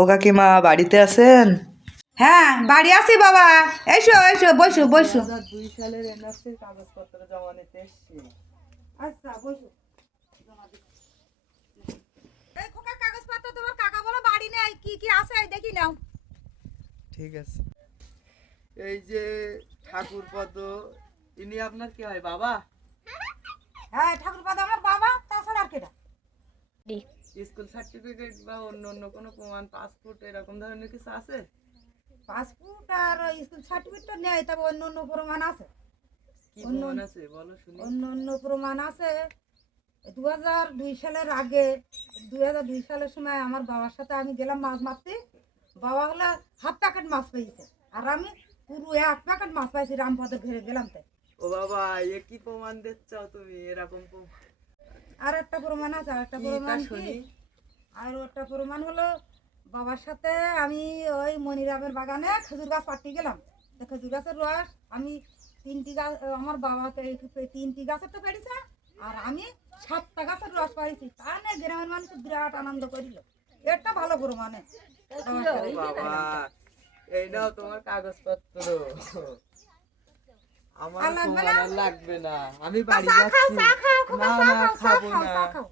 ও কাকিমা বাড়িতে আছেন? হ্যাঁ বাড়ি আছি বাবা, এসো এসো, বসো বসো। 2002 সালের এনআরসির কাগজপত্র জমা নিতে এসেছি। আচ্ছা বসো। এই খোকা কাগজপত্র তোমার কাকা বলে বাড়ি নেই, কি কি আছে এই দেখি নাও। ঠিক আছে। এই যে ঠাকুরপদ, ইনি আপনার কি হয়, বাবা? হ্যাঁ ঠাকুরপাদ আমার বাবা, তাছাড়া আর কেটা? স্কুল সার্টিফিকেট বা অন্য অন্য কোনো প্রমাণ, পাসপোর্ট এরকম ধরনের কিছু আছে? পাসপোর্ট আর স্কুল সার্টিফিকেট নেই, তবে অন্য অন্য প্রমাণ আছে। কি প্রমাণ আছে বলো শুনি। অন্য অন্য প্রমাণ আছে। 2002 সালের আগে, 2002 সালের সময় আমার বাবার সাথে আমি গেলাম মাছ মারতে। বাবা হলো হাফ প্যাকেট মাছ পেয়েছে, আর আমি পুরো 1 প্যাকেট মাছ পাইছি রামপদের ঘিরে গেলাম তাই। ও বাবা, এ কি প্রমাণ দিচ্ছ তুমি এরকম আর একটা প্রমাণ আছে, আর একটা প্রমাণ কি, শুনি। আর একটা প্রমাণ হলো বাবার সাথে আমি ওই মনিরামের বাগানে খেজুর গাছ পাড়তে গেলাম। তো খেজুর গাছের রস আমি 3টি গাছ, আমার বাবাকে 3টি গাছের তো পেরেছে, আর আমি 7টা গাছের রস পাড়িছি। তা নিয়ে গ্রামের মানুষ বিরাট আনন্দ করিল। এটা ভালো প্রমাণে বাবা, এই নাও তোমার কাগজপত্র। আমার আর লাগবে প্রমাণ না? আর লাগবে না, আমি বাড়ি চা খাও, যাচ্ছি। চা খাও, খোকা, না চা না, খাও, চা খাবো খাও, না। চা খাও।